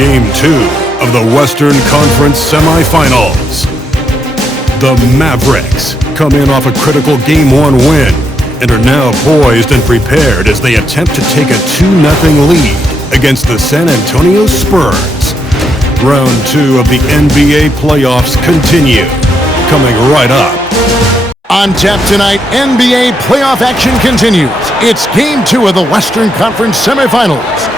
Game 2 of the Western Conference semifinals. The Mavericks come in off a critical Game 1 win and are now poised and prepared as they attempt to take a 2-0 lead against the San Antonio Spurs. Round 2 of the NBA playoffs continue, coming right up. On tap tonight, NBA playoff action continues. It's Game 2 of the Western Conference semifinals.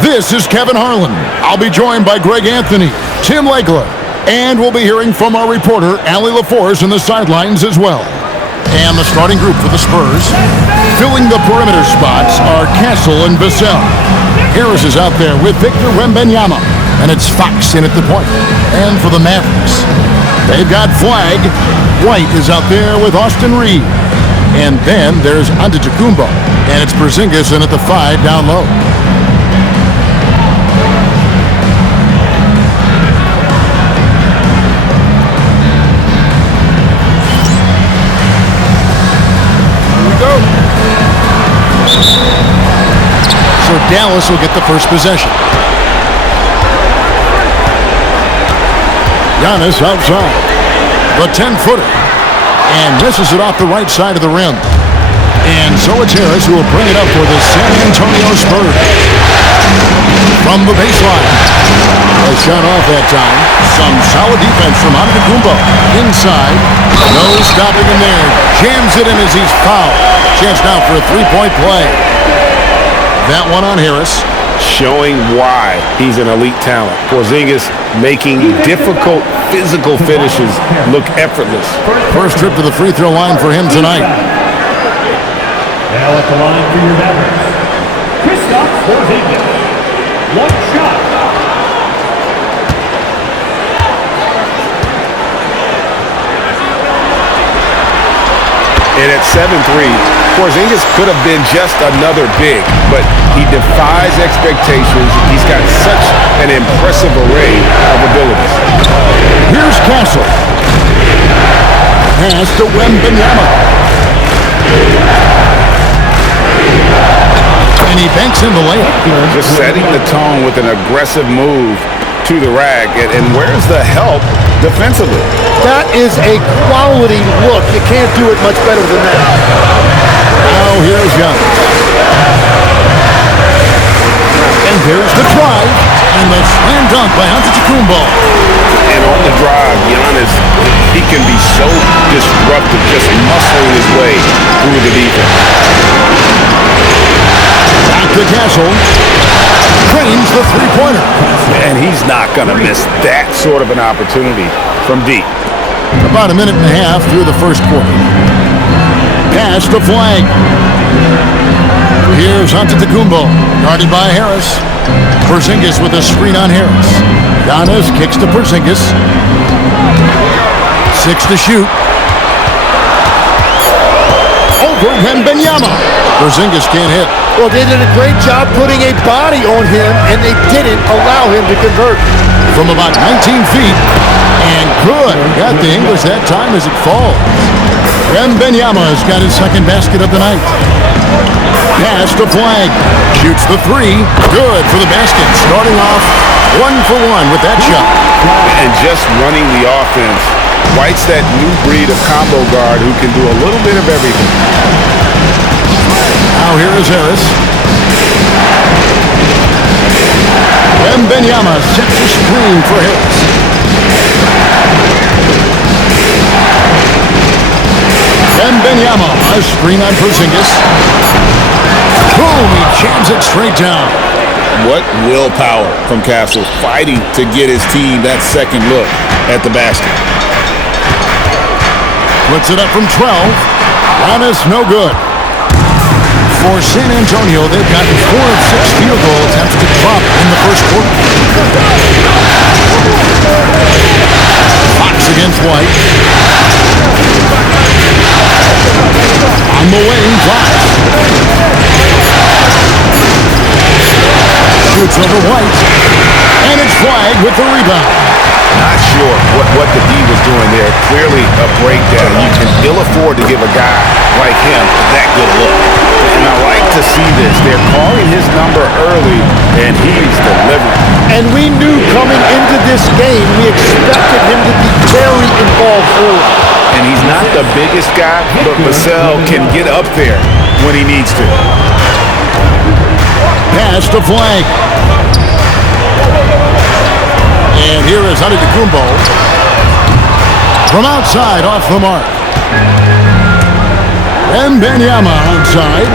This is Kevin Harlan. I'll be joined by Greg Anthony, Tim Legler, and we'll be hearing from our reporter, Allie LaForce, in the sidelines as well. And the starting group for the Spurs, filling the perimeter spots, are Castle and Vassell. Harris is out there with Victor Wembanyama, and it's Fox in at the point. And for the Mavericks, they've got Flag. White is out there with Austin Reed. And then there's Antetokounmpo, and it's Porzingis in at the 5 down low. So Dallas will get the first possession. Giannis outside. The 10-footer. And misses it off the right side of the rim. And so it's Harris who will bring it up for the San Antonio Spurs. From the baseline. A shot off that time. Some solid defense from Antetokounmpo. Inside. No stopping him there. Jams it in as he's fouled. Chance now for a three-point play. That one on Harris. Showing why he's an elite talent. Porzingis making difficult physical finishes look effortless. First trip to the free throw line for him tonight. Now at the line for your Mavericks, Porzingis. One shot. And at 7'3", Porzingis could have been just another big, but he defies expectations. He's got such an impressive array of abilities. Here's Castle. Pass to Wembanyama. And he banks in the layup. Just setting the tone with an aggressive move to the rack. And where's the help defensively? That is a quality look. You can't do it much better than that. Now here's Giannis. And there's the drive. And the slam dunk by Antetokounmpo. And on the drive, Giannis, he can be so disruptive, just muscling his way through the defense. Back to Castle. Cranes the three-pointer. And he's not going to miss that sort of an opportunity from deep. About a minute and a half through the first quarter. Pass to Flag. Here's Antetokounmpo, guarded by Harris. Porzingis with a screen on Harris. Giannis kicks to Porzingis. 6 to shoot. Over Wembanyama. Porzingis can't hit. Well, they did a great job putting a body on him, and they didn't allow him to convert. From about 19 feet. And good. Got the English that time as it falls. Wembanyama has got his second basket of the night. Pass to Flag. Shoots the 3. Good for the basket. Starting off 1 for 1 with that shot. And just running the offense. White's that new breed of combo guard who can do a little bit of everything. Now here is Harris. Wembanyama sets a screen for Harris. Wembanyama, a screen on Porzingis. Boom, he jams it straight down. What willpower from Castle, fighting to get his team that second look at the basket. Puts it up from 12. Giannis, no good. For San Antonio, they've gotten 4 of 6 field goal attempts to drop in the first quarter. Fox against White. On the wing, Fox. Shoots over White. And it's Flag with the rebound. Not sure what the D was doing there. Clearly a breakdown. You can ill afford to give a guy like him that good a look. And I like to see this. They're calling his number early, and he's delivering. And And we knew coming into this game, we expected him to be very involved early. And he's not the biggest guy, but Vassell can get up there when he needs to. Pass to flank. And here is Antetokounmpo. From outside, off the mark. And Benyama outside.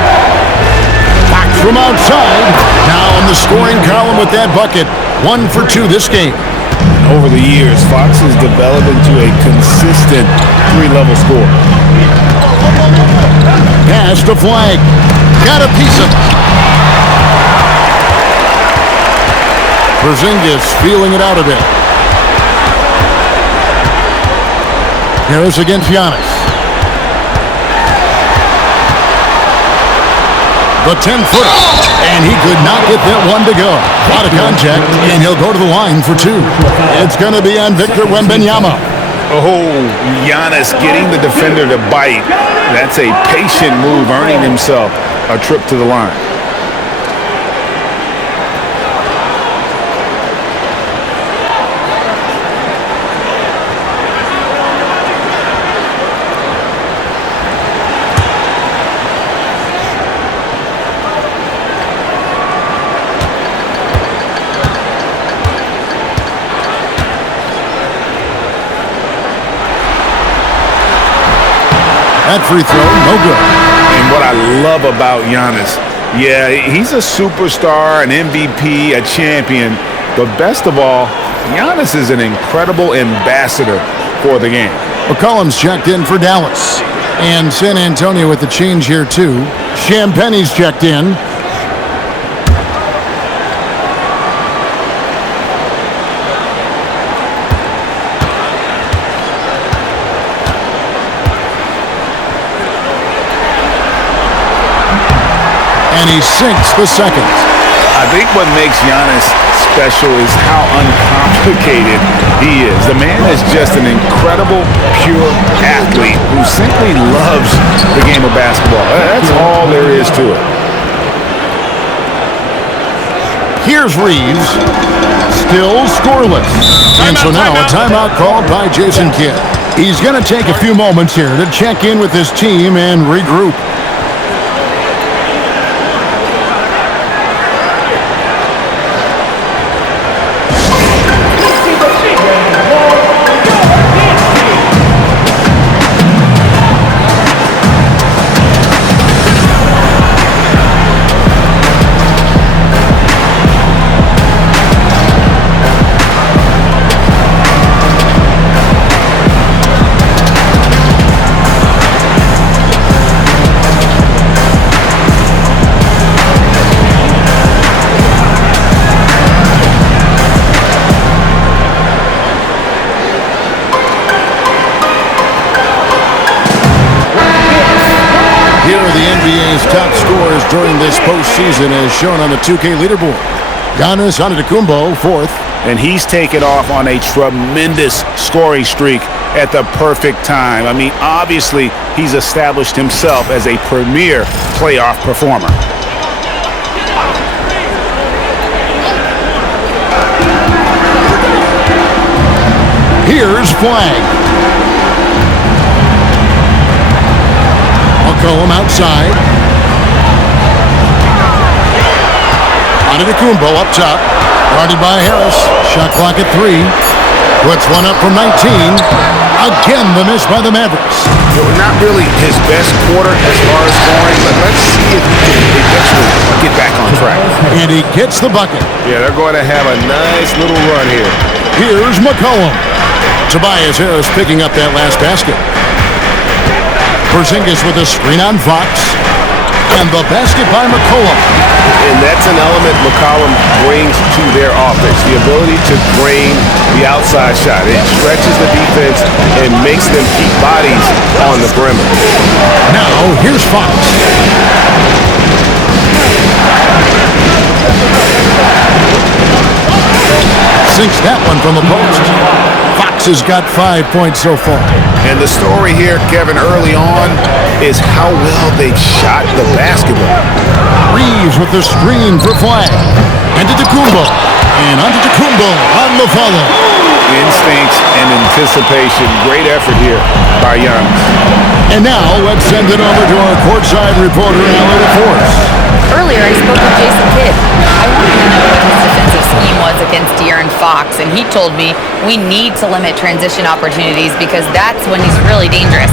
Back from outside. Now in the scoring column with that bucket. 1 for 2 this game. Over the years, Fox has developed into a consistent 3-level scorer. Pass to flank. Got a piece of it. Porzingis feeling it out a bit. Harris against Giannis. The 10-footer. And he could not get that one to go. Out of contact, and he'll go to the line for 2. It's going to be on Victor Wembanyama. Oh, Giannis getting the defender to bite. That's a patient move, earning himself a trip to the line. That free throw, no good. And what I love about Giannis, yeah, he's a superstar, an MVP, a champion, but best of all, Giannis is an incredible ambassador for the game. McCollum's checked in for Dallas. And San Antonio with the change here too. Champagne's checked in. And he sinks the second. I think what makes Giannis special is how uncomplicated he is. The man is just an incredible, pure athlete who simply loves the game of basketball. That's all there is to it. Here's Reeves. Still scoreless. And so now a timeout called by Jason Kidd. He's going to take a few moments here to check in with his team and regroup. Top scores during this postseason as shown on the 2K leaderboard. Giannis Antetokounmpo, 4th. And he's taken off on a tremendous scoring streak at the perfect time. I mean, obviously, he's established himself as a premier playoff performer. Here's flag. McCollum outside. Antetokounmpo up top. Guarded by Harris. Shot clock at 3. Puts one up from 19. Again, the miss by the Mavericks. Not really his best quarter as far as scoring, but let's see if he can eventually get back on track. And he gets the bucket. Yeah, they're going to have a nice little run here. Here's McCollum. Tobias Harris picking up that last basket. Porzingis with a screen on Fox. And the basket by McCollum. And that's an element McCollum brings to their offense. The ability to drain the outside shot. It stretches the defense and makes them keep bodies on the perimeter. Now, here's Fox. Sinks that one from the post. Fox has got 5 points so far. And the story here, Kevin, early on is how well they've shot the basketball. Reeves with the screen for flag. Antetokounmpo. And Antetokounmpo Antetokounmpo on the follow. Instincts and anticipation. Great effort here by Giannis. And now let's send it over to our courtside reporter, Alan Force. Earlier, I spoke with Jason Kidd. I wanted to know what his defensive scheme was against De'Aaron Fox, and he told me we need to limit transition opportunities because that's when he's really dangerous.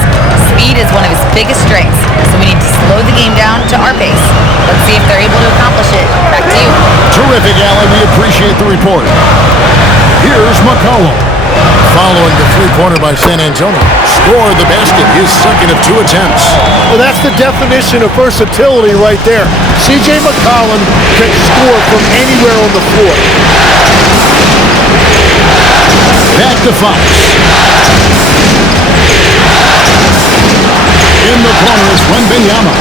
Speed is one of his biggest strengths, so we need to slow the game down to our pace. Let's see if they're able to accomplish it. Back to you. Terrific, Alan. We appreciate the report. Here's McCollum. Following the three-pointer by San Antonio. Scored the basket, his second of 2 attempts. Well, that's the definition of versatility right there. C.J. McCollum can score from anywhere on the floor. Back to Fox. In the corner is Wembanyama.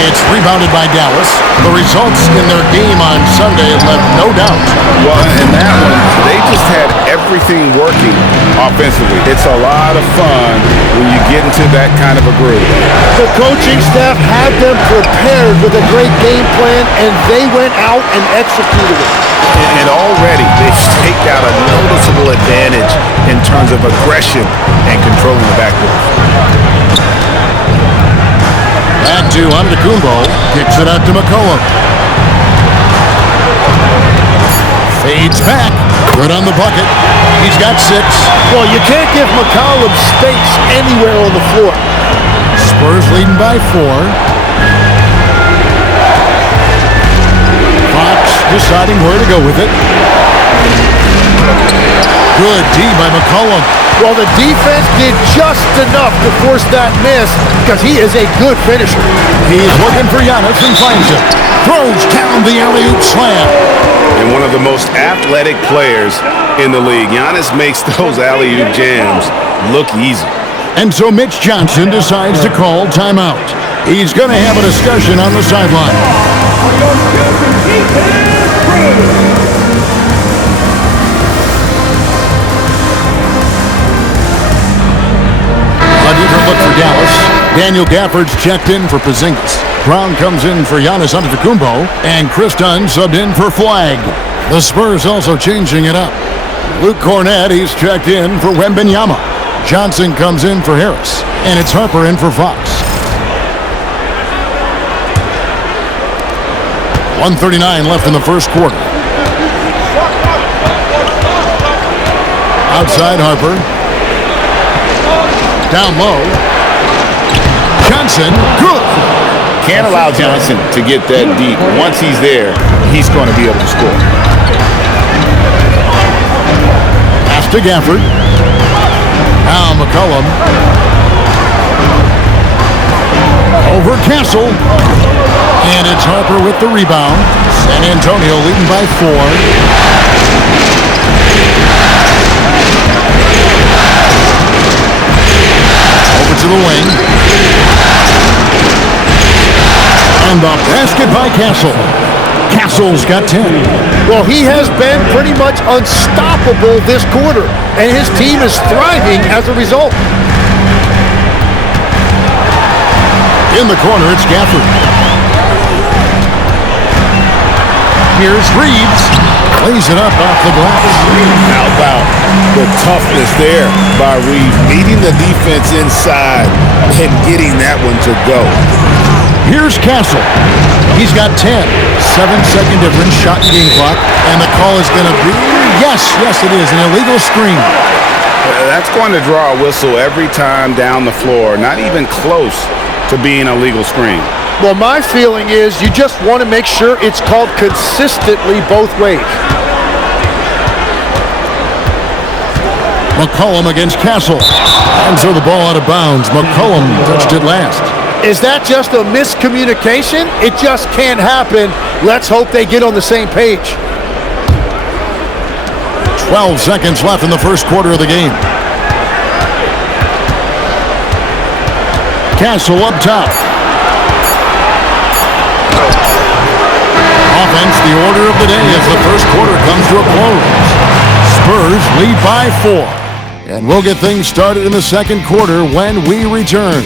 It's rebounded by Dallas. The results in their game on Sunday left no doubt. Well, in that one, they just had everything working offensively. It's a lot of fun when you get into that kind of a groove. The coaching staff had them prepared with a great game plan, and they went out and executed it. And already they've staked out a noticeable advantage in terms of aggression and controlling the backcourt. Back to Antetokounmpo. Kicks it out to McCollum. Fades back. Good on the bucket. He's got 6. Well, you can't give McCollum space anywhere on the floor. Spurs leading by 4. Fox deciding where to go with it. Good D by McCollum. Well, the defense did just enough to force that miss because he is a good finisher. He's looking for Giannis and finds him. Throws down the alley-oop slam. And one of the most athletic players in the league. Giannis makes those alley-oop jams look easy. And so Mitch Johnson decides to call timeout. He's going to have a discussion on the sideline. A different look for Dallas. Daniel Gafford's checked in for Porzingis. Brown comes in for Giannis Antetokounmpo, and Chris Dunn subbed in for Flag. The Spurs also changing it up. Luke Cornett, he's checked in for Wembanyama. Johnson comes in for Harris, and it's Harper in for Fox. 1:39 left in the first quarter. Outside Harper. Down low. Johnson, good. Can't allow Johnson to get that deep. Once he's there, he's going to be able to score. Pass to Gafford. Now McCollum. Over Castle. And it's Harper with the rebound. San Antonio leading by 4. To the wing. And the basket by Castle. Castle's got 10. Well, he has been pretty much unstoppable this quarter, and his team is thriving as a result. In the corner, it's Gafford. Here's Reeves. Lays it up off the glass. How about the toughness there by Reeves, beating the defense inside and getting that one to go. Here's Castle. He's got 10. 7-second difference, shot and game clock. And the call is going to be, yes, it is, an illegal screen. That's going to draw a whistle every time down the floor, not even close to being a legal screen. Well, my feeling is you just want to make sure it's called consistently both ways. McCollum against Castle. And so the ball out of bounds. McCollum touched it last. Is that just a miscommunication? It just can't happen. Let's hope they get on the same page. 12 seconds left in the first quarter of the game. Castle up top. Offense, the order of the day as the first quarter comes to a close. Spurs lead by 4. And we'll get things started in the second quarter when we return.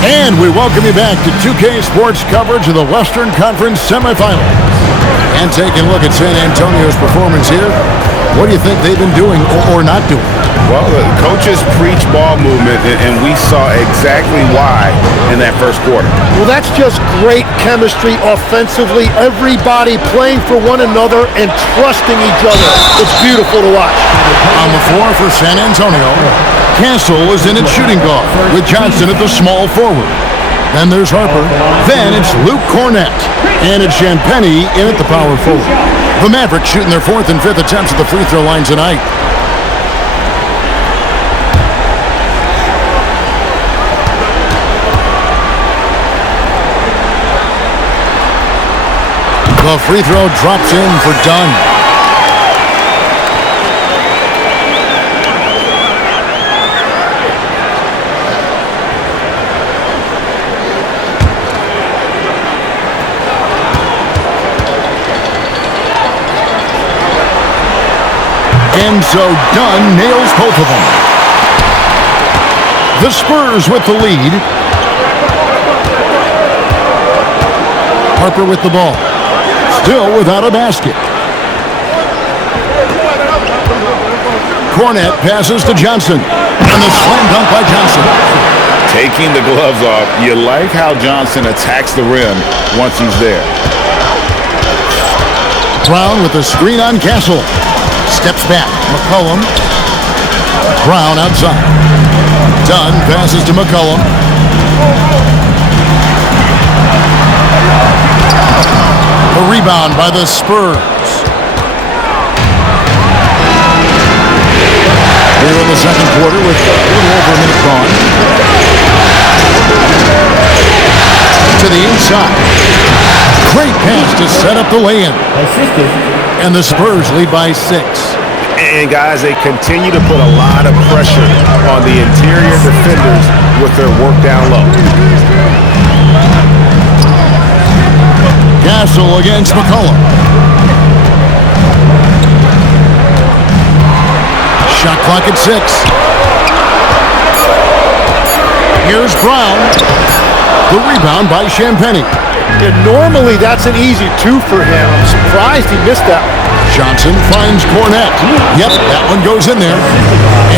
And we welcome you back to 2K Sports coverage of the Western Conference semifinals. And taking a look at San Antonio's performance here, what do you think they've been doing or not doing? Well, the coaches preach ball movement, and we saw exactly why in that first quarter. Well, that's just great chemistry offensively. Everybody playing for one another and trusting each other. It's beautiful to watch. On the floor for San Antonio, Castle is in at shooting guard with Johnson at the small forward. Then there's Harper. Then it's Luke Cornett. And it's Champagnie in at the power forward. The Mavericks shooting their 4th and 5th attempts at the free throw line tonight. The free throw drops in for Dunn. And so Dunn nails both of them. The Spurs with the lead. Harper with the ball. Still without a basket. Cornett passes to Johnson. And the slam dunk by Johnson. Taking the gloves off, you like how Johnson attacks the rim once he's there. Brown with the screen on Castle. Steps back. McCollum. Brown outside. Dunn passes to McCollum. A rebound by the Spurs. Here in the second quarter with a little over a minute gone. To the inside. Great pass to set up the lay-in. And the Spurs lead by 6. And guys, they continue to put a lot of pressure on the interior defenders with their work down low. Castle against McCollum. Shot clock at 6. Here's Brown. The rebound by Champagnie. And normally that's an easy 2 for him. I'm surprised he missed that one. Johnson finds Cornett. Yep, that one goes in there.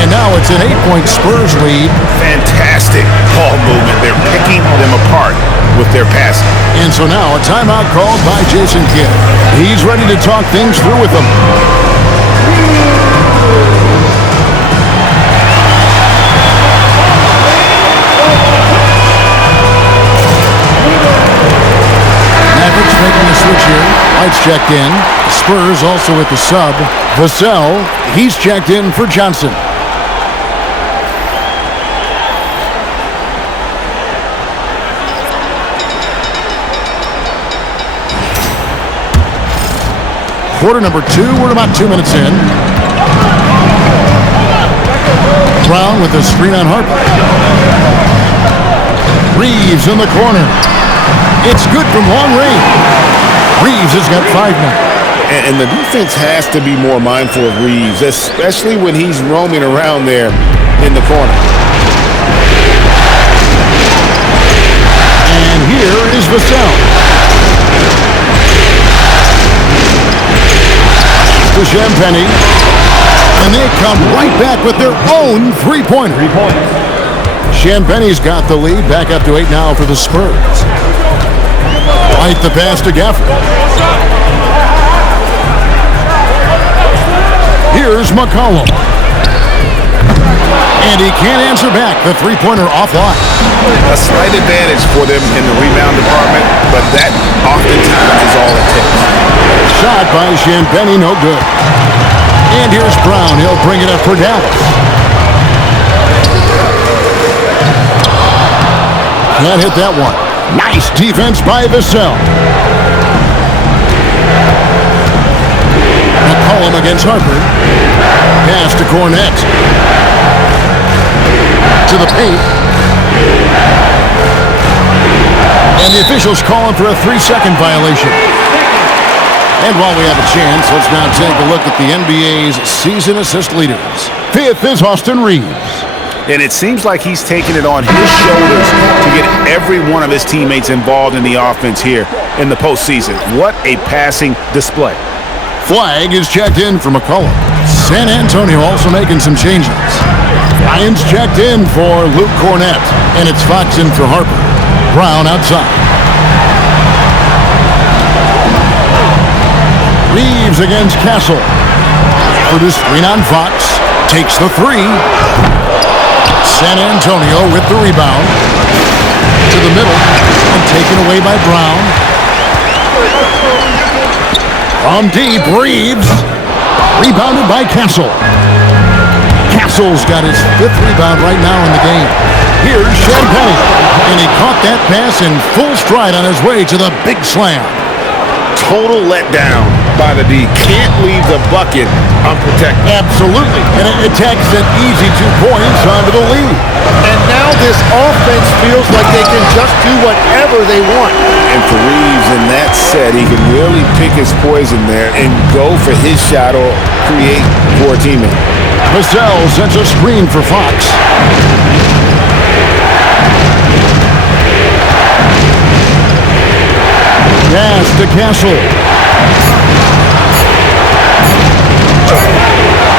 And now it's an 8-point Spurs lead. Fantastic ball movement. They're picking them apart with their passing. And so now a timeout called by Jason Kidd. He's ready to talk things through with them. Mavericks making the switch here. White's checked in. Spurs also with the sub. Vassell, he's checked in for Johnson. Quarter number 2, we're about 2 minutes in. Brown with the screen on Harper. Reeves in the corner. It's good from long range. Reeves has got 5 now. And the defense has to be more mindful of Reeves, especially when he's roaming around there in the corner. And here is Vassell. To Champagnie. And they come right back with their own three-pointer. Champagnie's got the lead, back up to 8 now for the Spurs. White the pass to Gafford. Here's McCollum. And he can't answer back. The three-pointer offline. A slight advantage for them in the rebound department, but that oftentimes is all it takes. Shot by Champagnie, no good. And here's Brown. He'll bring it up for Dallas. Can't hit that one. Nice defense by Vassell. McCollum against Harper. Pass to Cornett. To the paint. And the officials calling for a 3-second violation. And while we have a chance, let's now take a look at the NBA's season assist leaders. 5th is Austin Reeves. And it seems like he's taking it on his shoulders to get every one of his teammates involved in the offense here in the postseason. What a passing display. Flag is checked in for McCollum. San Antonio also making some changes. Ryan's checked in for Luke Cornett, and it's Fox in for Harper. Brown outside. Reeves against Castle. For the screen on Fox. Takes the three. San Antonio with the rebound. To the middle. And taken away by Brown. From deep, Reeves. Rebounded by Castle. Castle's got his 5th rebound right now in the game. Here's Champagne. And he caught that pass in full stride on his way to the big slam. Total letdown by the D. Can't leave the bucket unprotected. Absolutely. And it takes an easy 2 points onto the lead. And now this offense feels like they can just do whatever they want. And for Reeves in that set, he can really pick his poison there and go for his shot or create for a teammate. Vassell sends a screen for Fox. Pass to Castle.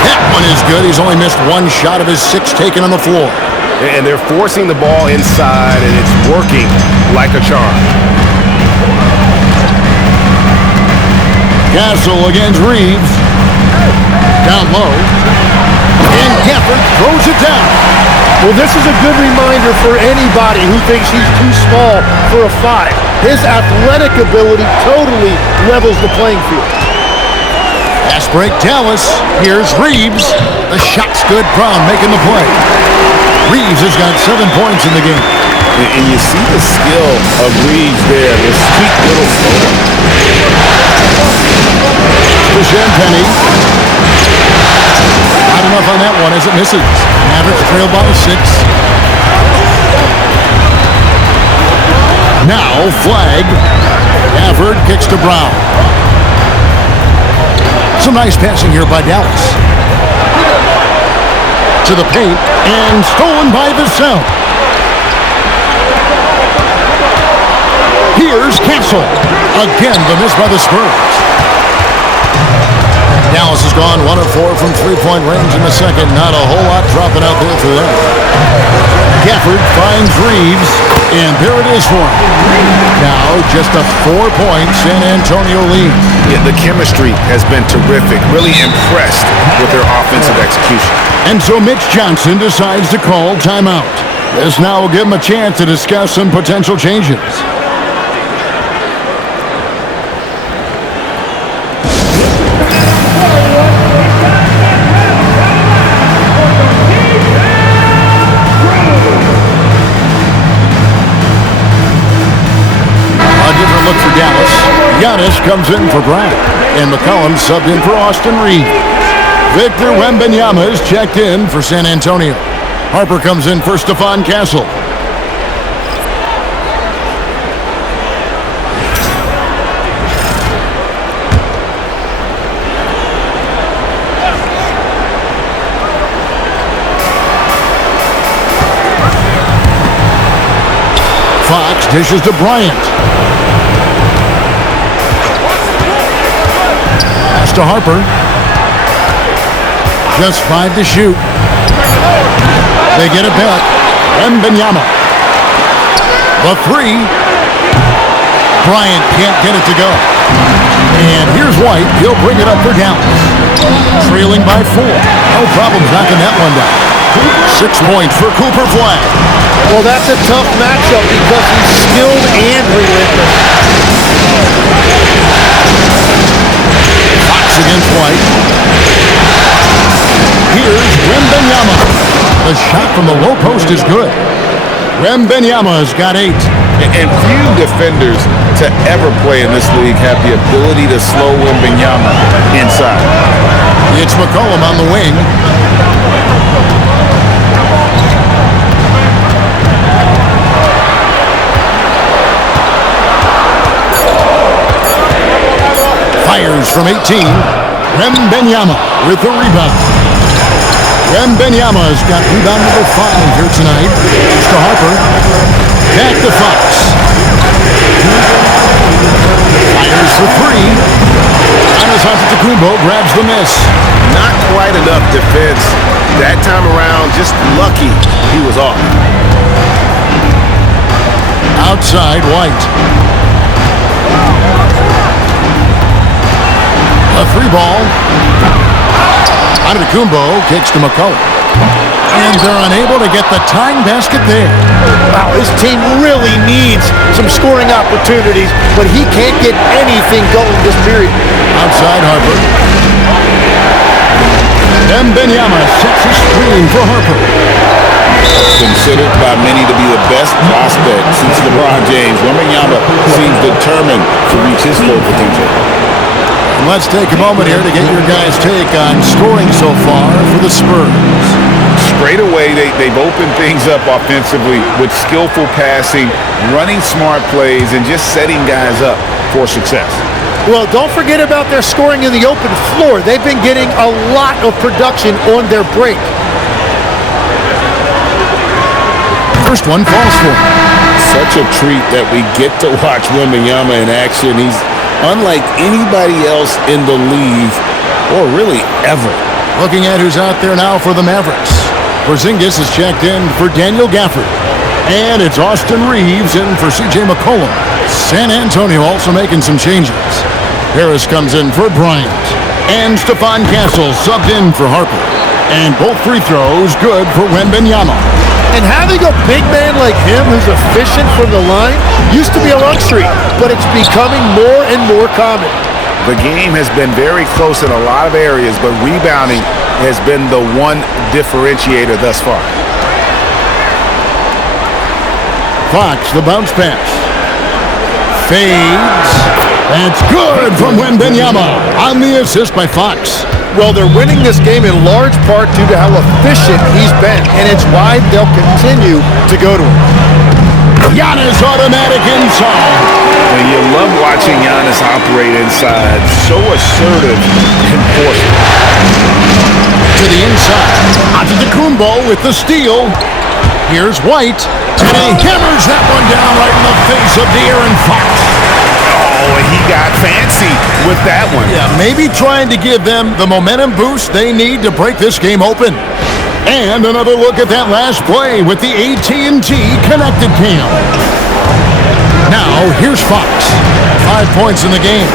That one is good. He's only missed 1 shot of his 6 taken on the floor. And they're forcing the ball inside, and it's working like a charm. Castle against Reeves. Down low. And Gafford throws it down. Well, this is a good reminder for anybody who thinks he's too small for a 5. His athletic ability totally levels the playing field. Fast break, Dallas. Here's Reeves. The shot's good. Brown making the play. Reeves has got 7 points in the game. And you see the skill of Reeves there. This sweet little floater. To Champagne. Not enough on that one as it misses. Mavericks trail by 6. Now, flag. Gafford kicks to Brown. Some nice passing here by Dallas. To the paint, and stolen by Vassell. Here's Castle. Again, the miss by the Spurs. Dallas has gone 1 of 4 from three-point range in the second. Not a whole lot dropping out there for them. Gafford finds Reeves, and there it is for him. Now just a 4-point San Antonio lead. Yeah, the chemistry has been terrific. Really impressed with their offensive execution. And so Mitch Johnson decides to call timeout. This now will give him a chance to discuss some potential changes. Look for Dallas. Giannis comes in for Brown. And McCollum subbed in for Austin Reeves. Victor Wembanyama is checked in for San Antonio. Harper comes in for Stephon Castle. Fox dishes to Bryant. To Harper. Just 5 to shoot. They get it back. Wembanyama. The 3. Bryant can't get it to go. And here's White. He'll bring it up for Dallas. Trailing by 4. No problems knocking that one down. 6 points for Cooper Flag. Well, that's a tough matchup because he's skilled and relentless. Fox against White. Here's Wembanyama. The shot from the low post is good. Wembanyama's got 8. And few defenders to ever play in this league have the ability to slow Wembanyama inside. It's McCollum on the wing. Fires from 18. Wembanyama with the rebound. Wembanyama's got rebound number 5 here tonight. It's to Harper. Back to Fox. the miss. Not quite enough defense that time around. Just lucky he was off. Outside, White. A 3-ball. Antetokounmpo kicks to McCullough. And they're unable to get the tying basket there. Wow, his team really needs some scoring opportunities, but he can't get anything going this period. Outside, Harper. Wembanyama sets a screen for Harper. Considered by many to be the best prospect since LeBron James, Wembanyama seems determined to reach his full potential. And let's take a moment here to get your guys' take on scoring so far for the Spurs. Straight away, they've opened things up offensively with skillful passing, running smart plays, and just setting guys up for success. Well, don't forget about their scoring in the open floor. They've been getting a lot of production on their break. First one falls for him. Such a treat that we get to watch Wembanyama in action. He's unlike anybody else in the league, or really ever. Looking at who's out there now for the Mavericks. Porzingis is checked in for Daniel Gafford. And it's Austin Reeves in for C.J. McCollum. San Antonio also making some changes. Harris comes in for Bryant. And Stephon Castle subbed in for Harper. And both free throws good for Wembanyama. And having a big man like him who's efficient from the line used to be a luxury, but it's becoming more and more common. The game has been very close in a lot of areas, but rebounding has been the one differentiator thus far. Fox, the bounce pass. Fades. That's good from Wembanyama on the assist by Fox. Well, they're winning this game in large part due to how efficient he's been, and it's why they'll continue to go to him. Giannis automatic inside. And you love watching Giannis operate inside. So assertive and forceful. To the inside. Antetokounmpo with the steal. Here's White. And he hammers that one down right in the face of De'Aaron Fox. Oh, and he got fancy with that one. Yeah, maybe trying to give them the momentum boost they need to break this game open. And another look at that last play with the AT&T connected cam. Now, here's Fox. 5 points in the game.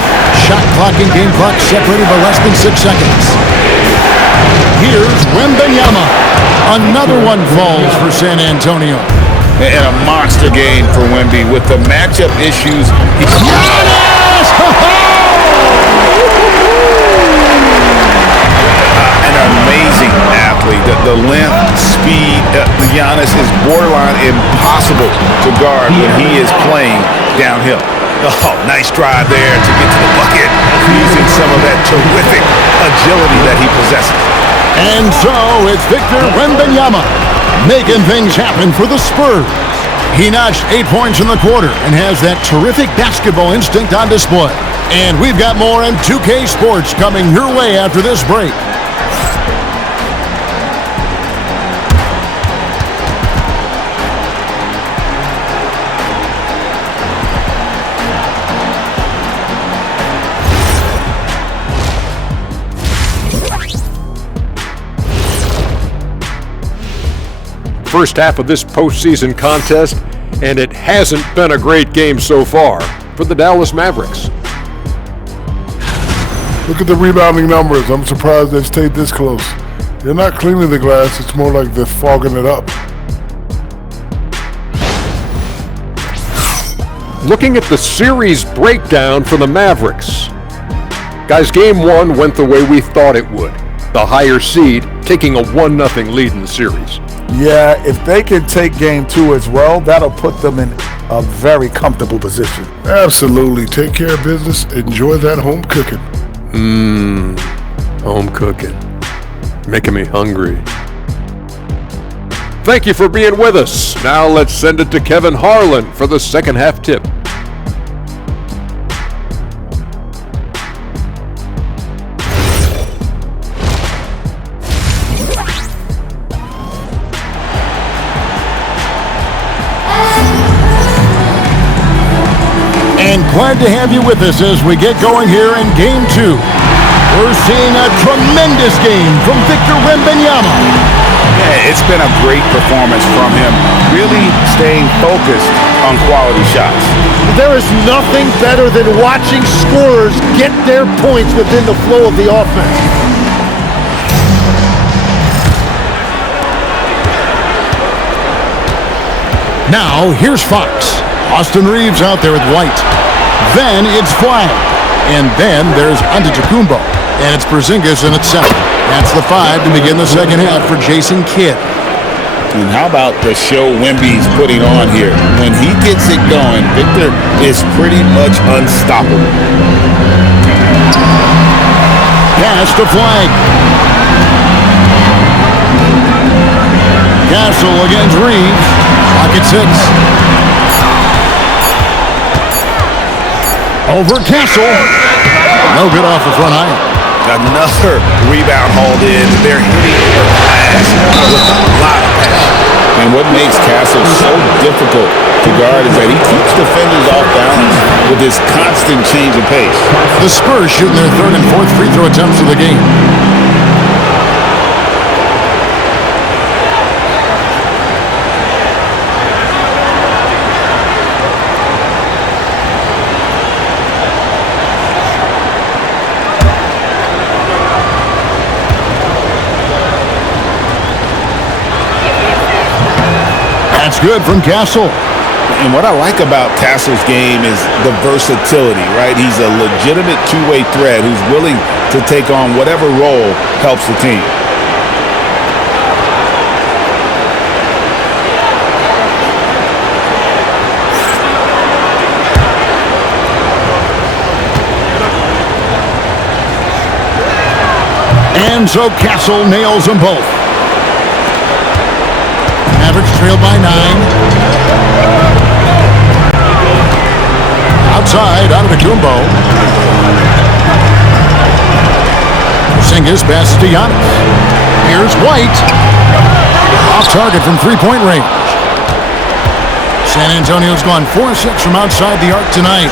Shot clock and game clock separated by less than 6 seconds. Here's Wembanyama. Another one falls for San Antonio. And a monster game for Wemby with the matchup issues. Giannis! An amazing athlete. The length, speed, Giannis is borderline impossible to guard when he is playing downhill. Oh, nice drive there to get to the bucket, using some of that terrific agility that he possesses. And so it's Victor Wembanyama making things happen for the Spurs. He notched 8 points in the quarter and has that terrific basketball instinct on display. And we've got more in 2K Sports coming your way after this break. First half of this postseason contest, and it hasn't been a great game so far for the Dallas Mavericks. Look at the rebounding numbers. I'm surprised they've stayed this close. They're not cleaning the glass. It's more like they're fogging it up. Looking at the series breakdown for the Mavericks. Guys, game one went the way we thought it would. The higher seed taking a 1-0 lead in the series. Yeah, if they can take game two as well, that'll put them in a very comfortable position. Absolutely. Take care of business. Enjoy that home cooking. Home cooking. Making me hungry. Thank you for being with us. Now let's send it to Kevin Harlan for the second half tip. And glad to have you with us as we get going here in Game 2. We're seeing a tremendous game from Victor Wembanyama. Yeah, it's been a great performance from him, really staying focused on quality shots. There is nothing better than watching scorers get their points within the flow of the offense. Now, here's Fox. Austin Reeves out there with White. Then it's Flag. And then there's Antetokounmpo. And it's Porzingis in at center. That's the 5 to begin the second half for Jason Kidd. And how about the show Wemby's putting on here? When he gets it going, Victor is pretty much unstoppable. Pass to Flag. Castle against Reeves. Pocket 6. Over Castle. No good off the front iron. Another rebound hauled in. They're hitting the glass with a lot of passion. And what makes Castle so difficult to guard is that he keeps defenders off balance with this constant change of pace. The Spurs shooting their third and fourth free throw attempts of the game. That's good from Castle. And what I like about Castle's game is the versatility, right? He's a legitimate two-way threat who's willing to take on whatever role helps the team. And so Castle nails them both. Mavericks trailed by 9. Outside, Antetokounmpo. Porzingis passes to Giannis. Here's White. Off target from three-point range. San Antonio's gone 4-6 from outside the arc tonight.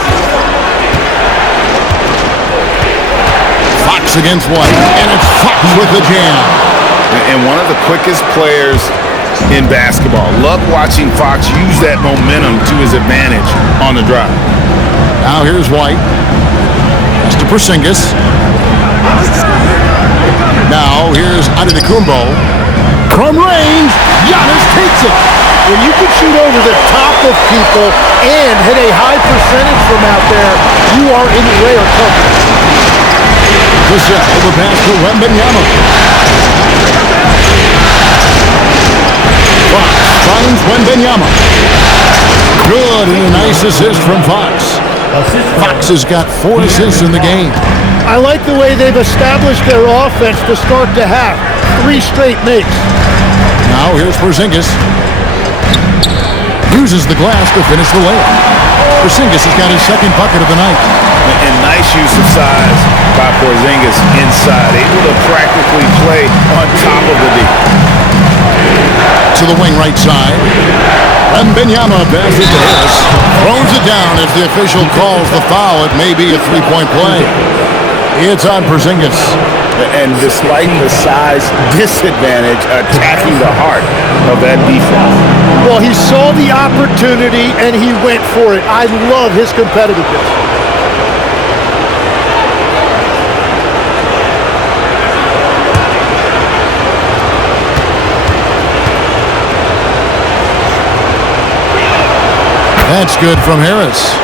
Fox against White, and it's Fox with the jam. And one of the quickest players in basketball. Love watching Fox use that momentum to his advantage on the drive. Now here's White. That's to Porzingis. Now here's Antetokounmpo. From range, Giannis takes it. When you can shoot over the top of people and hit a high percentage from out there, you are in rare company. The set over pass to Wembanyama. Fox finds Wembanyama. Good, and a nice assist from Fox. Fox has got 4 assists in the game. I like the way they've established their offense to start the half. 3 straight makes. Now here's Porzingis. Uses the glass to finish the layup. Porzingis has got his second bucket of the night. And nice use of size by Porzingis inside. Able to practically play on top of the D. To the wing right side. Wembanyama passes to Harris. Throws it down as the official calls the foul. It may be a three-point play. It's on Porzingis. And despite the size disadvantage, attacking the heart of that defense. Well, he saw the opportunity and he went for it. I love his competitiveness. That's good from Harris.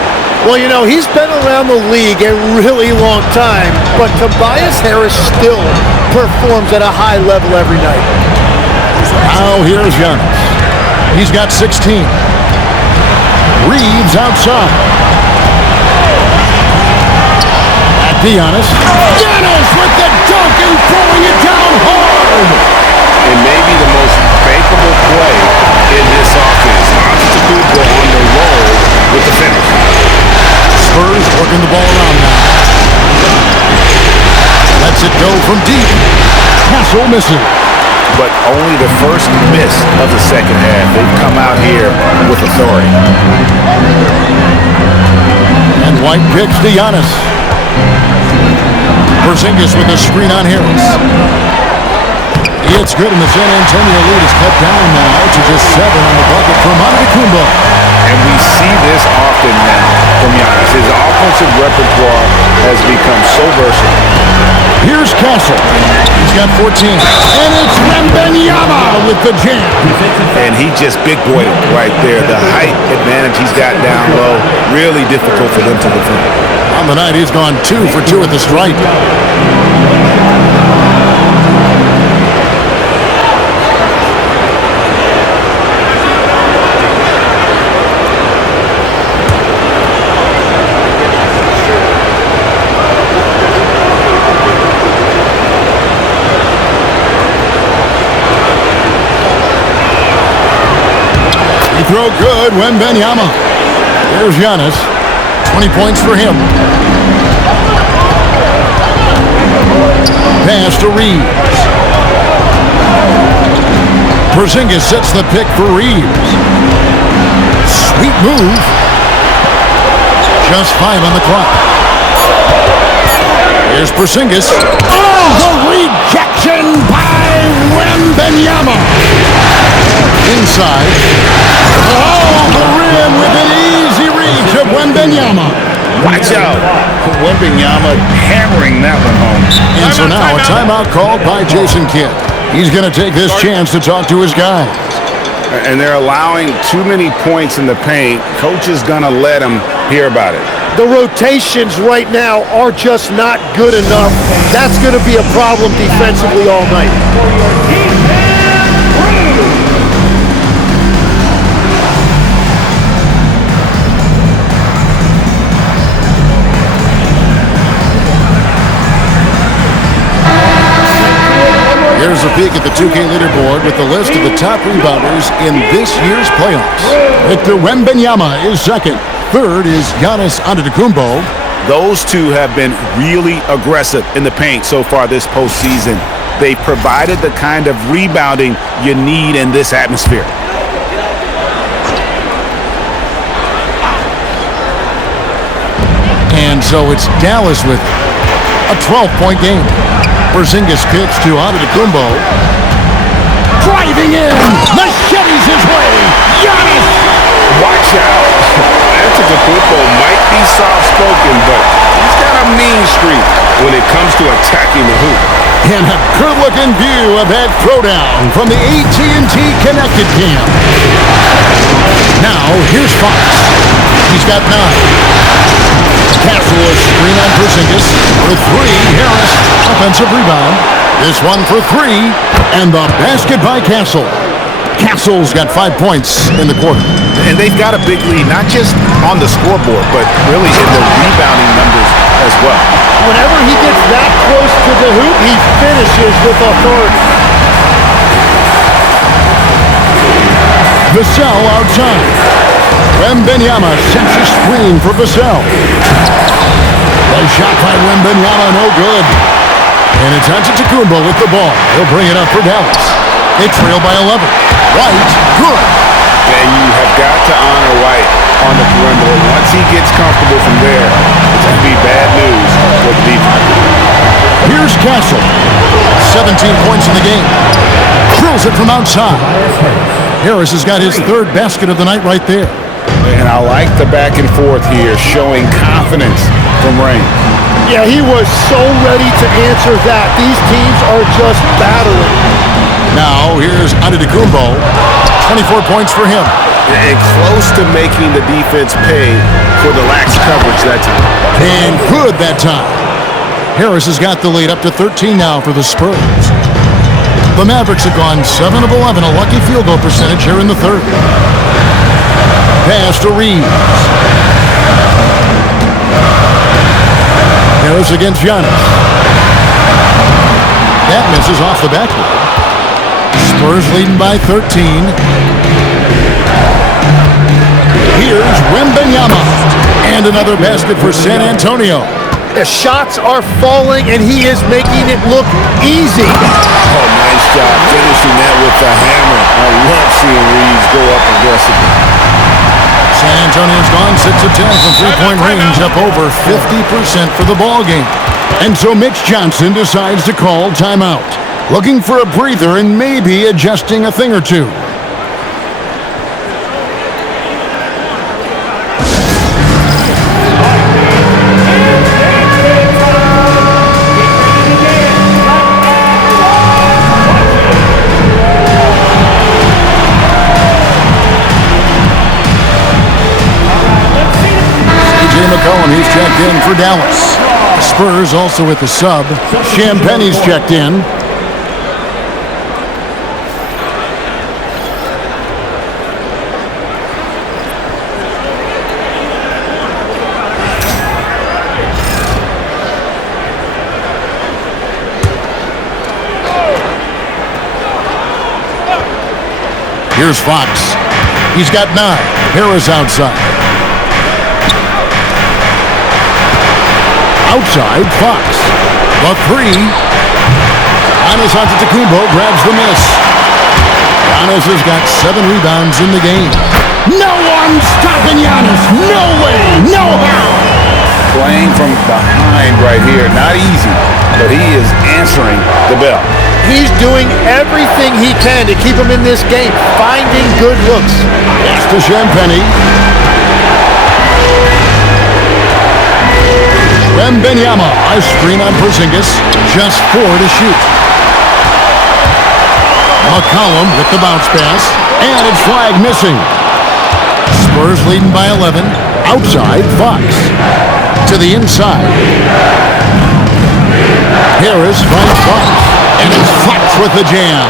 Well, you know, he's been around the league a really long time, but Tobias Harris still performs at a high level every night. Now here's Giannis. He's got 16. Reeves outside. Back to Giannis. Giannis with the dunk and throwing it down hard. It may be the most bankable play in this offense. Antetokounmpo on the roll with the finish. Spurs working the ball around now. Lets it go from deep. Castle misses. But only the first miss of the second half. They've come out here with authority. And White kicks to Giannis. Porzingis with a screen on Harris. It's good, and the San Antonio lead is cut down now to just 7 on the bucket from Antetokounmpo. And we see this often now from Giannis. His offensive repertoire has become so versatile. Here's Castle. He's got 14. And it's Wembanyama with the jam. And he just big boyed him right there. The height advantage he's got down low, really difficult for them to defend. On the night, he's gone 2 for 2 at the stripe. Throw good, Wembanyama. There's Giannis. 20 points for him. Pass to Reeves. Porzingis sets the pick for Reeves. Sweet move. Just 5 on the clock. Here's Porzingis. Oh, the rejection by Wembanyama. Inside. Oh, the rim with an easy reach of Wembanyama. Watch out. Wembanyama hammering that one home. And so now a timeout called by Jason Kidd. He's going to take this chance to talk to his guys. And they're allowing too many points in the paint. Coach is going to let them hear about it. The rotations right now are just not good enough. That's going to be a problem defensively all night. Here's a peek at the 2K leaderboard with the list of the top rebounders in this year's playoffs. Victor Wembanyama is second. Third is Giannis Antetokounmpo. Those two have been really aggressive in the paint so far this postseason. They provided the kind of rebounding you need in this atmosphere. And so it's Dallas with a 12-point game. Porzingis kicks to Antetokounmpo. Driving in. Machetes his way. Giannis. Watch out. Antetokounmpo might be soft-spoken, but he's got a mean streak when it comes to attacking the hoop. And a good-looking view of that throwdown from the AT&T Connected Cam. Now, here's Fox. He's got 9. Castle is screen on Porzingis for 3. Harris, offensive rebound. This one for 3, and the basket by Castle. Castle's got 5 points in the quarter. And they've got a big lead, not just on the scoreboard, but really in the rebounding numbers as well. Whenever he gets that close to the hoop, he finishes with authority. Vassell outside. Wembanyama sets a screen for Vassell. The shot by Wembanyama, no good. And it's Antetokounmpo with the ball. He'll bring it up for Dallas. They trail by 11. White, good. And you have got to honor White on the perimeter. Once he gets comfortable from there, it's going to be bad news for the defense. Here's Castle. 17 points in the game. Drills it from outside. Harris has got his 3rd basket of the night right there. And I like the back and forth here, showing confidence from Rain. Yeah, he was so ready to answer that. These teams are just battling. Now, here's Antetokounmpo. 24 points for him. And close to making the defense pay for the lax coverage that time. And good that time. Harris has got the lead up to 13 now for the Spurs. The Mavericks have gone 7 of 11, a lucky field goal percentage here in the 3rd. Pass to Reeves. Harris against Giannis. That misses off the backboard. Spurs leading by 13. Here's Wembanyama. And another basket for San Antonio. The shots are falling, and he is making it look easy. Oh, nice job finishing that with the hammer. I love seeing Reeves go up aggressively. San Antonio's gone 6 of 10 from three-point range, up over 50% for the ball game. And so Mitch Johnson decides to call timeout, looking for a breather and maybe adjusting a thing or two. He's checked in for Dallas. Spurs also with the sub. Champagne's checked in. Here's Fox. He's got 9. Harris outside. Outside, Fox. The 3. Giannis Antetokounmpo grabs the miss. Giannis has got 7 rebounds in the game. No one stopping Giannis. No way. No how. Playing from behind right here. Not easy, but he is answering the bell. He's doing everything he can to keep him in this game, finding good looks. Pass to Champagnie. Wembanyama, a screen on Porzingis, just 4 to shoot. McCollum with the bounce pass, and it's flag missing. Spurs leading by 11. Outside, Fox. To the inside. Harris finds Fox, and it's Fox with the jam.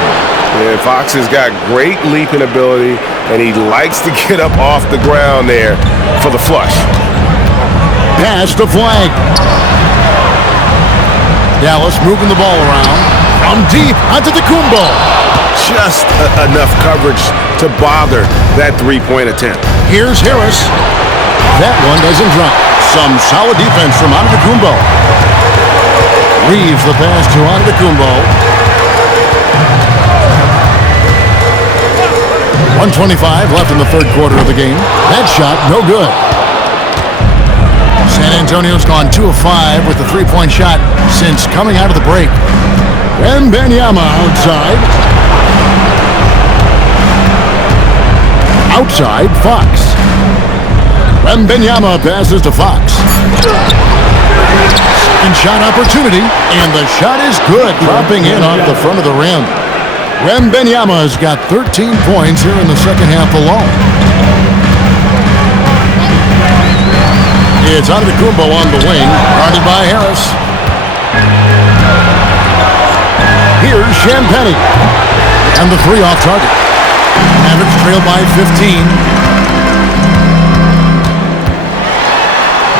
Yeah, Fox has got great leaping ability, and he likes to get up off the ground there for the flush. Pass to Flag. Dallas moving the ball around. From deep onto the Kumbo. Just enough coverage to bother that three-point attempt. Here's Harris. That one doesn't drop. Some solid defense from Antetokounmpo. Reeves the pass to Antetokounmpo. 1:25 left in the third quarter of the game. That shot, no good. San Antonio's gone 2 of 5 with the three-point shot since coming out of the break. Wembanyama outside. Outside, Fox. Wembanyama passes to Fox. Second shot opportunity, and the shot is good, dropping in off the front of the rim. Wembanyama has got 13 points here in the second half alone. It's Antetokounmpo on the wing, guarded by Harris. Here's Champagnie. And the 3 off target. Mavericks trail by 15.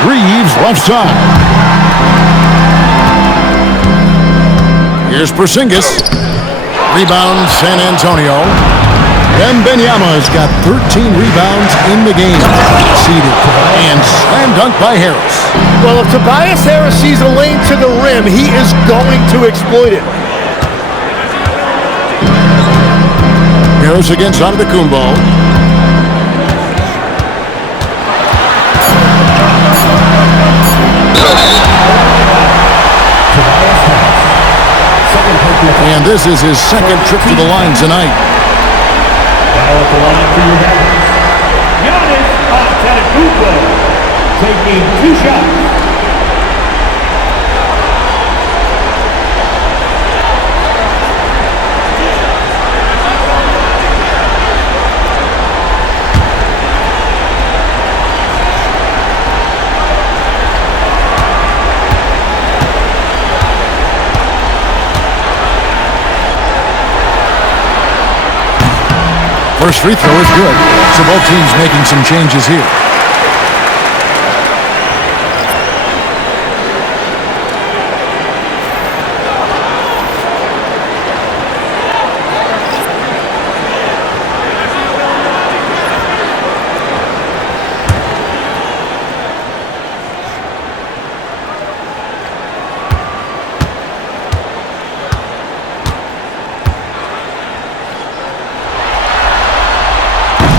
Reeves left side. Here's Porzingis. Rebound San Antonio. Wembanyama has got 13 rebounds in the game. Seated and slam dunk by Harris. Well, if Tobias Harris sees a lane to the rim, he is going to exploit it. Harris against Antetokounmpo. And this is his second trip to the line tonight. Now at the line for your Mavericks, Giannis Antetokounmpo taking 2 shots. First free throw is good, so both teams making some changes here.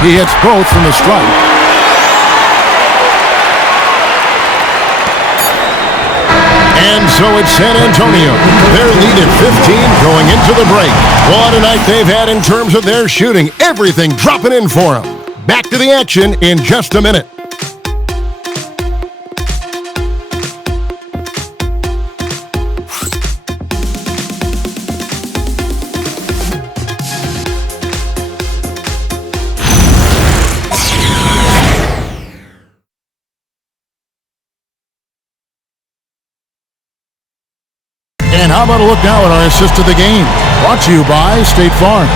He hits both from the strike. And so it's San Antonio. Their lead at 15 going into the break. What a night they've had in terms of their shooting. Everything dropping in for them. Back to the action in just a minute. And how about a look now at our assist of the game? Brought to you by State Farm.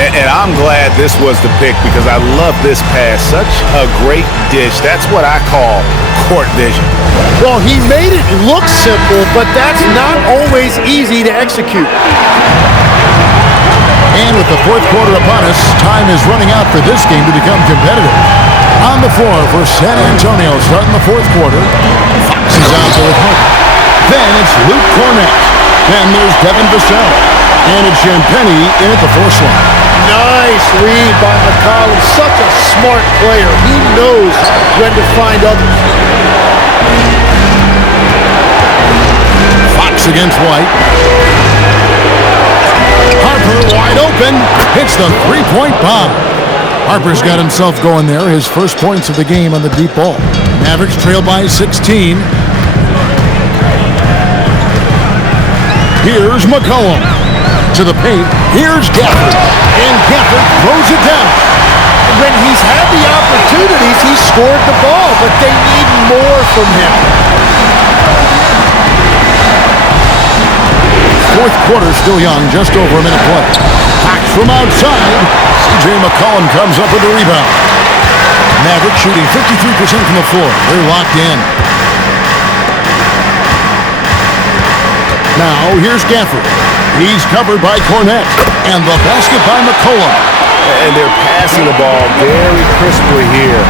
And I'm glad this was the pick because I love this pass. Such a great dish. That's what I call court vision. Well, he made it look simple, but that's not always easy to execute. And with the fourth quarter upon us, time is running out for this game to become competitive. On the floor for San Antonio starting the fourth quarter. Fox is out there with Hunt. Then it's Luke Cornett. Then there's Devin Vassell. And it's Champagny in at the force line. Nice read by McCollum. Such a smart player. He knows when to find others. Fox against White. Harper wide open. Hits the three-point bomb. Harper's got himself going there. His first points of the game on the deep ball. Mavericks trail by 16. Here's McCollum. To the paint. Here's Gafford. And Gafford throws it down. When he's had the opportunities, he's scored the ball, but they need more from him. Fourth quarter still young, just over a minute play. Back from outside. C.J. McCollum comes up with the rebound. Mavericks shooting 53% from the floor. They're locked in. Now, here's Gafford. He's covered by Cornett. And the basket by McCollum. And they're passing the ball very crisply here.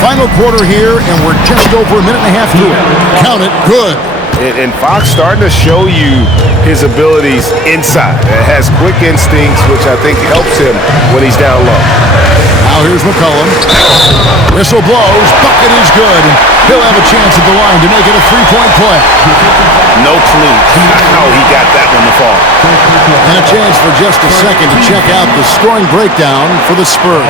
Final quarter here, and we're just over a minute and a half through it. Count it. Good. And Fox starting to show you his abilities inside. Has quick instincts, which I think helps him when he's down low. Now here's McCollum. Whistle blows. Bucket is good. And he'll have a chance at the line to make it a three-point play. No clue how he got that one to fall. And a chance for just a second to check out the scoring breakdown for the Spurs.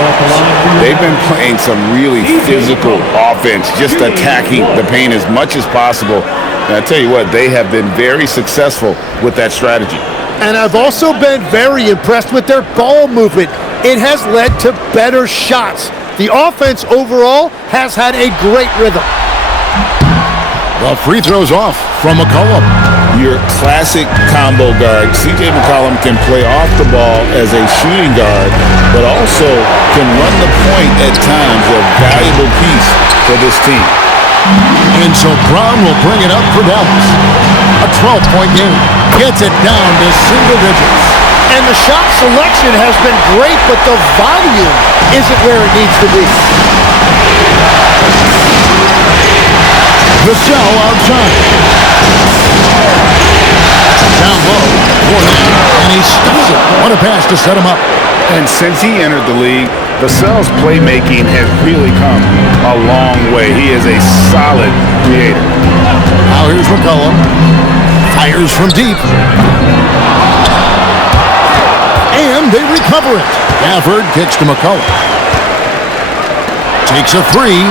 They've been playing some really physical offense, just attacking the paint as much as possible. And I tell you what, they have been very successful with that strategy. And I've also been very impressed with their ball movement. It has led to better shots. The offense overall has had a great rhythm. The free throw's off from McCollum. Your classic combo guard, C.J. McCollum, can play off the ball as a shooting guard, but also can run the point at times, a valuable piece for this team. And so Brown will bring it up for Dallas. A 12-point game. Gets it down to single digits. And the shot selection has been great, but the volume isn't where it needs to be. Vassell outside. Down low. Cornett. And he stuffs it. What a pass to set him up. And since he entered the league, Vassell's playmaking has really come a long way. He is a solid creator. Now here's McCollum. Fires from deep. And they recover it. Gafford kicks to McCollum. Takes a three.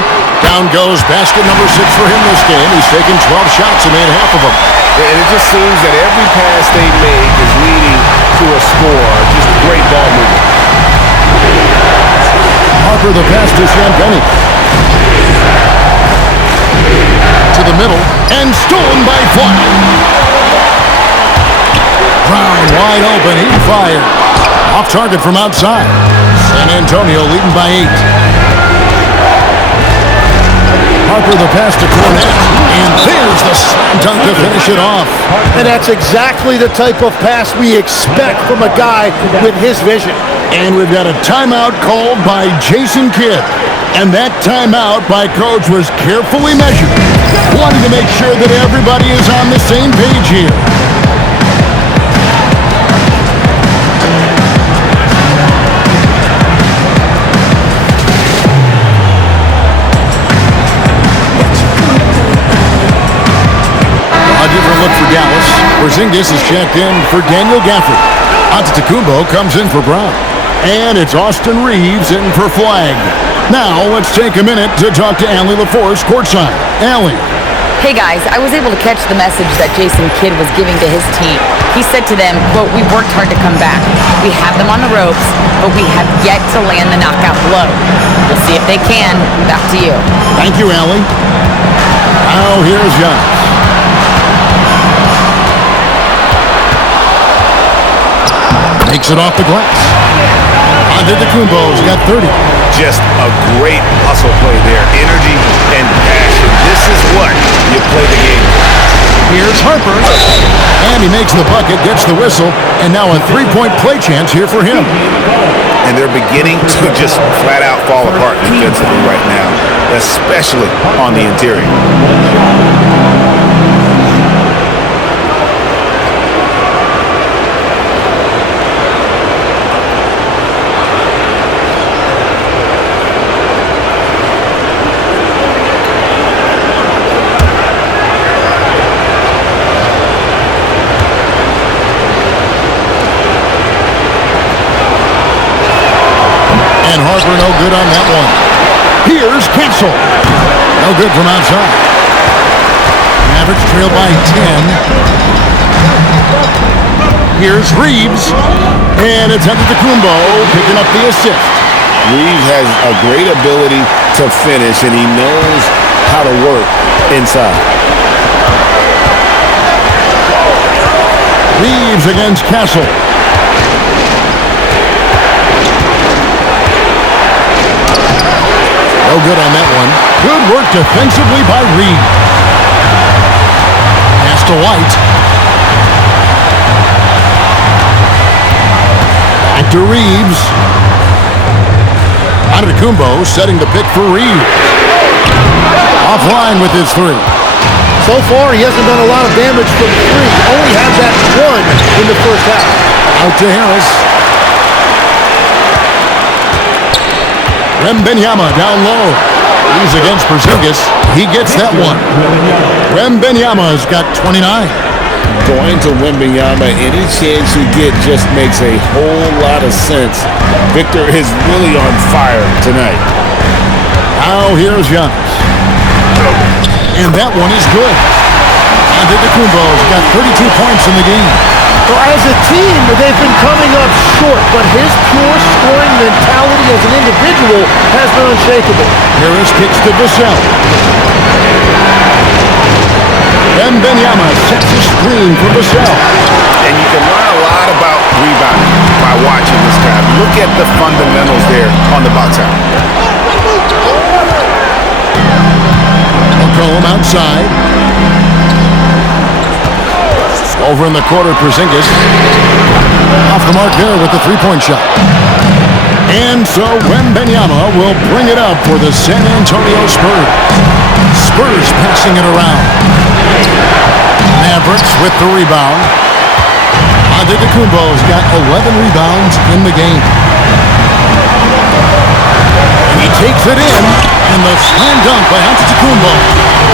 Down goes basket number 6 for him this game. He's taken 12 shots and made half of them. And it just seems that every pass they make is leading to a score. Just great ball movement. Harper the pass to Champagny. To the middle. And stolen by White. Brown wide open. He fired. Off target from outside. San Antonio leading by 8. Harper the pass to Cornett. And there's the slam dunk to finish it off. And that's exactly the type of pass we expect from a guy with his vision. And we've got a timeout called by Jason Kidd. And that timeout by Coach was carefully measured, wanting to make sure that everybody is on the same page here. Porzingis is checked in for Daniel Gafford. Antetokounmpo comes in for Brown. And it's Austin Reeves in for Flag. Now, let's take a minute to talk to Allie LaForce courtside. Allie. Hey guys, I was able to catch the message that Jason Kidd was giving to his team. He said to them, quote, "We worked hard to come back. We have them on the ropes, but we have yet to land the knockout blow. We'll see if they can." Back to you. Thank you, Allie. Now here's Giannis. Makes it off the glass. Antetokounmpo's got 30. Just a great hustle play there. Energy and passion. This is what you play the game with. Here's Harper. And he makes the bucket, gets the whistle, and now a three-point play chance here for him. And they're beginning to just flat out fall apart defensively right now, especially on the interior. And Harper no good on that one. Here's Castle. No good from outside. Mavericks trail by 10. Here's Reeves. And it's Antetokounmpo picking up the assist. Reeves has a great ability to finish, and he knows how to work inside. Reeves against Castle. No good on that one. Good work defensively by Reeves. Pass to White. Back to Reeves. Antetokounmpo setting the pick for Reeves. Offline with his three. So far, he hasn't done a lot of damage from three. Only had that one in the first half. Out to Harris. Wembanyama down low. He's against Porzingis. He gets that one. Wembanyama's got 29. Going to Wembanyama, any chance you get just makes a whole lot of sense. Victor is really on fire tonight. Now here's Giannis. And that one is good. Antetokounmpo's got 32 points in the game. Well, as a team, they've been coming up short, but his pure scoring mentality as an individual has been unshakable. Harris kicks to Vassell. Wembanyama sets a screen for Vassell. And you can learn a lot about rebounding by watching this guy. Look at the fundamentals there on the box out. McCollum outside. Over in the corner, Porzingis. Off the mark there with the three-point shot. And so Wembanyama will bring it up for the San Antonio Spurs. Spurs passing it around. Mavericks with the rebound. Antetokounmpo's got 11 rebounds in the game. He takes it in, and the slam dunk by Antetokounmpo.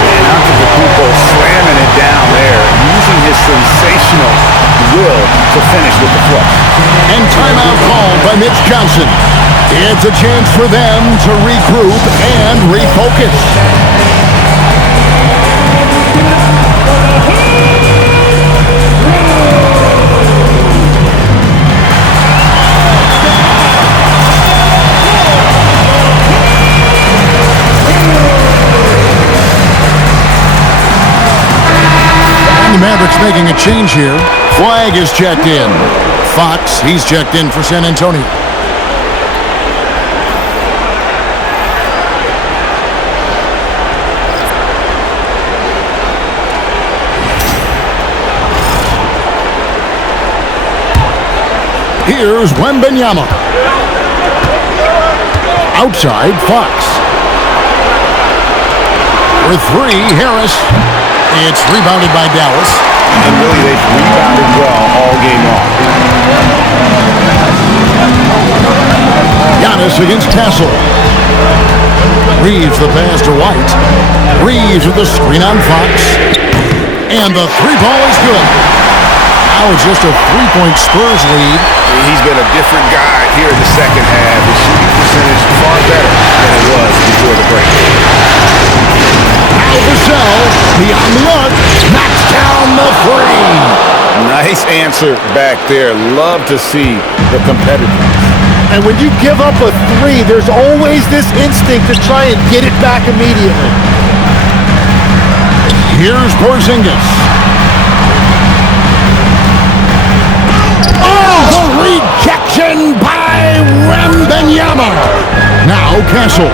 And Antetokounmpo slamming it down there, using his sensational will to finish with the flush. And timeout called by Mitch Johnson. It's a chance for them to regroup and refocus. The Mavericks making a change here. Flag is checked in. Fox, he's checked in for San Antonio. Here's Wembanyama. Outside, Fox. For three, Harris. It's rebounded by Dallas. And really, they've rebounded well all game long. Giannis against Castle. Reeves the pass to White. Reeves with the screen on Fox. And the three ball is good. Now it's just a 3-point Spurs lead. He's been a different guy here in the second half. His shooting percentage far better than it was before the break. Vassell, beyond the arc, knocks down the three. Nice answer back there. Love to see the competitiveness. And when you give up a three, there's always this instinct to try and get it back immediately. Here's Porzingis. Oh, the rejection by Wembanyama. Now Castle.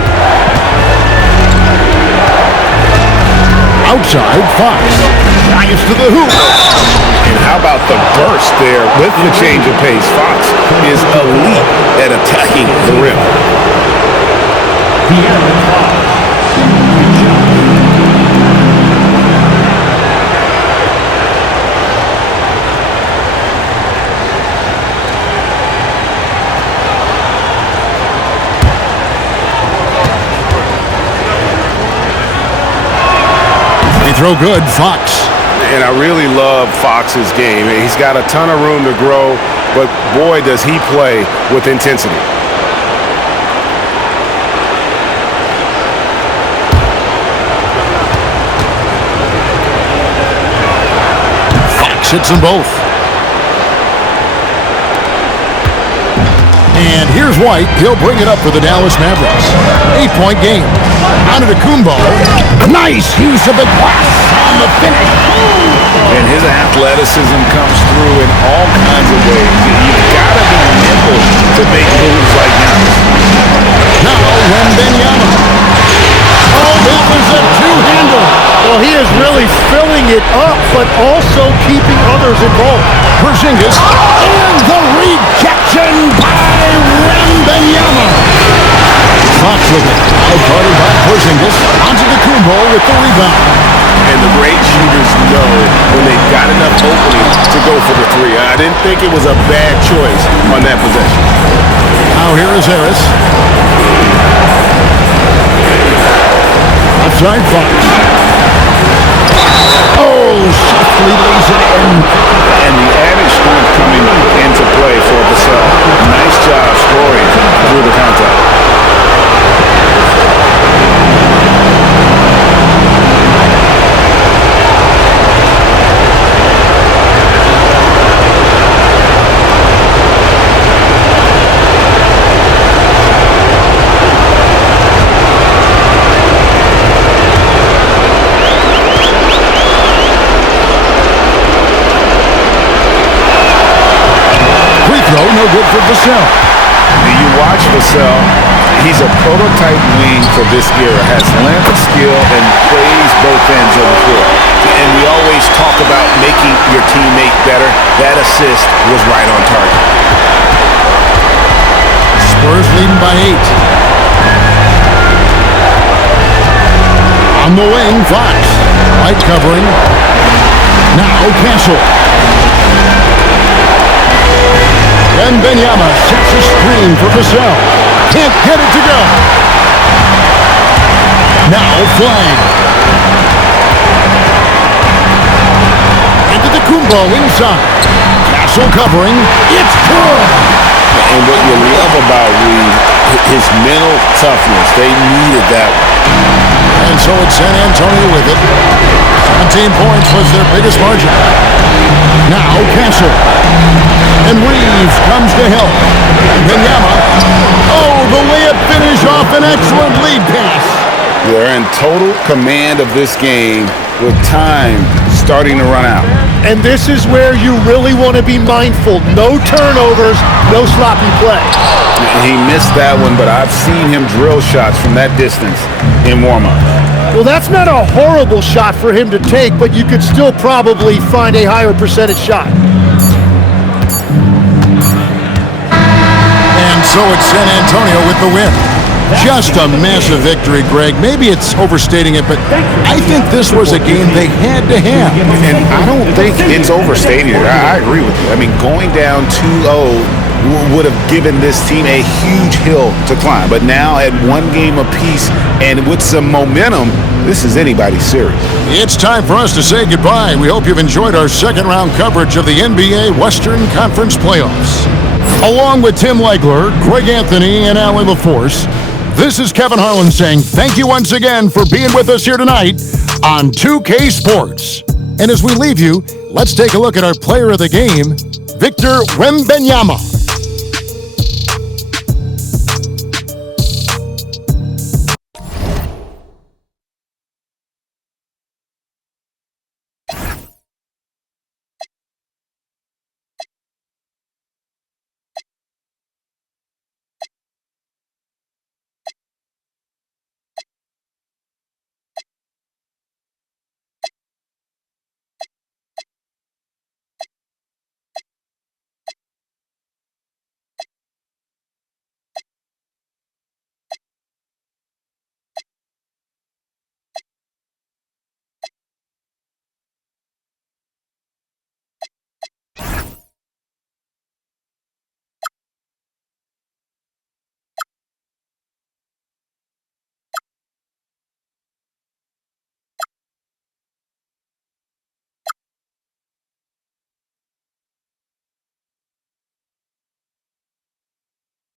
Outside, Fox. Drives to the hoop. And how about the burst there with the change of pace? Fox is elite at attacking the rim. They throw good, Fox. And I really love Fox's game. He's got a ton of room to grow, but boy, does he play with intensity. Fox hits them both. And here's White. He'll bring it up for the Dallas Mavericks. 8-point game. Antetokounmpo. Nice use of the glass on the finish. And his athleticism comes through in all kinds of ways. You've got to be nimble to make moves like Giannis. Now Wembanyama. Oh, that was a two-hander. Well, he is really filling it up, but also keeping others involved. Porzingis. And the rejection by Wembanyama. Fox with it. Outguarded by Porzingis. Antetokounmpo with the rebound. And the great shooters know when they've got enough opening to go for the three. I didn't think it was a bad choice on that possession. Now here is Harris. Outside Fox. Oh, softly lays it in. And the added strength coming into play for Vassell. Nice job scoring through the contact. No good for Vassell. You watch Vassell, he's a prototype wing for this era. Has length, skill, and plays both ends of the floor. And we always talk about making your teammate better. That assist was right on target. Spurs leading by 8. On the wing, Fox. White covering. Now Castle. Wembanyama sets a screen for Vassell. Can't get it to go. Now flying. Antetokounmpo inside. Castle covering. It's good. And what you love about Reed, his mental toughness. They needed that one. And so it's San Antonio with it. 17 points was their biggest margin. Now Castle. And Reeves comes to help. Wembanyama. Oh, the layup finish off an excellent lead pass. They're in total command of this game with time starting to run out. And this is where you really want to be mindful. No turnovers, no sloppy play. He missed that one, but I've seen him drill shots from that distance in warm-up. Well, that's not a horrible shot for him to take, but you could still probably find a higher percentage shot. And so it's San Antonio with the win. Just a massive victory, Greg. Maybe it's overstating it, but I think this was a game they had to have. And I don't think it's overstating it. I agree with you. I mean, going down 2-0 would have given this team a huge hill to climb. But now at one game apiece and with some momentum, this is anybody's series. It's time for us to say goodbye. We hope you've enjoyed our second-round coverage of the NBA Western Conference Playoffs. Along with Tim Legler, Greg Anthony, and Allie LaForce, this is Kevin Harlan saying thank you once again for being with us here tonight on 2K Sports. And as we leave you, let's take a look at our player of the game, Victor Wembanyama.